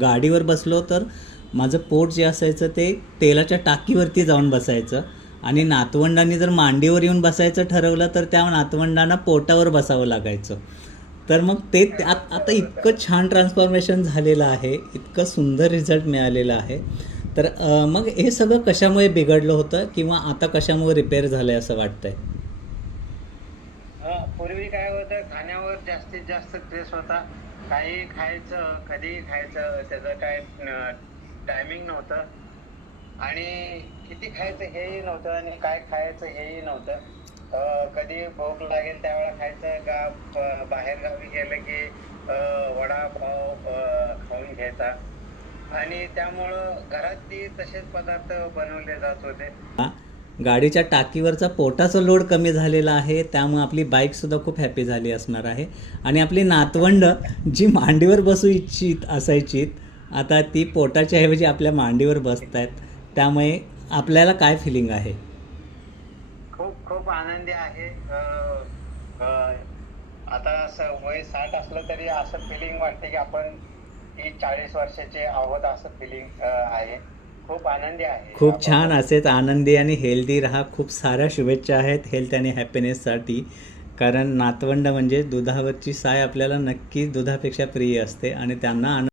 गाडीवर बसलो तर माझं पोट जे असायचं ते तेलाच्या टाकीवरती जाऊन बसायचं आणि नातवंडांनी जर मांडीवर येऊन बसायचं ठरवलं तर त्या नातवंडांना पोटावर बसावं लागायचं. तर मग ते आता इतकं छान ट्रान्सफॉर्मेशन झालेलं आहे, इतकं सुंदर रिझल्ट मिळालेला आहे. तर मग हे सगळं कशामुळे बिघडलं होतं किंवा आता कशामुळे रिपेअर झालं आहे असं वाटतंय? पूर्वी काय होतं, खाण्यावर जास्तीत जास्त स्ट्रेस होता. काही खायचं, कधीही खायचं, त्याचं काय टायमिंग नव्हतं आणि किती खायचं हेही नव्हतं आणि काय खायचं हेही नव्हतं. कधी भूक लागेल त्यावेळेला खायचं का बाहेर गावी गेलं की वडापाव खाऊन घ्यायचा आणि त्यामुळं घरातही तसेच पदार्थ बनवले जात होते. गाडीच्या टाकीवरचा पोटाचा लोड कमी झालेला आहे, त्यामुळे आपली बाईकसुद्धा खूप हॅपी झाली असणार आहे. आणि आपली नातवंड जी मांडीवर बसू इच्छित असायची, आता ती पोटाच्या ऐवजी आपल्या मांडीवर बसत आहेत. त्यामुळे आपल्याला काय फिलिंग आहे? खूप खूप आनंदी आहे. आता असं वय 60 असलं तरी असं फिलिंग वाटते की आपण 30-40 वर्षाचे आहोत असं फिलिंग आहे. खूप आनंदी आहे खूप छान, याबाबत. असेच आनंदी आणि हेल्दी राहा. खूप साऱ्या शुभेच्छा आहेत हेल्थ आणि हॅपीनेससाठी. कारण नातवंड म्हणजे दुधावरची साय आपल्याला नक्कीच दुधापेक्षा प्रिय असते आणि त्यांना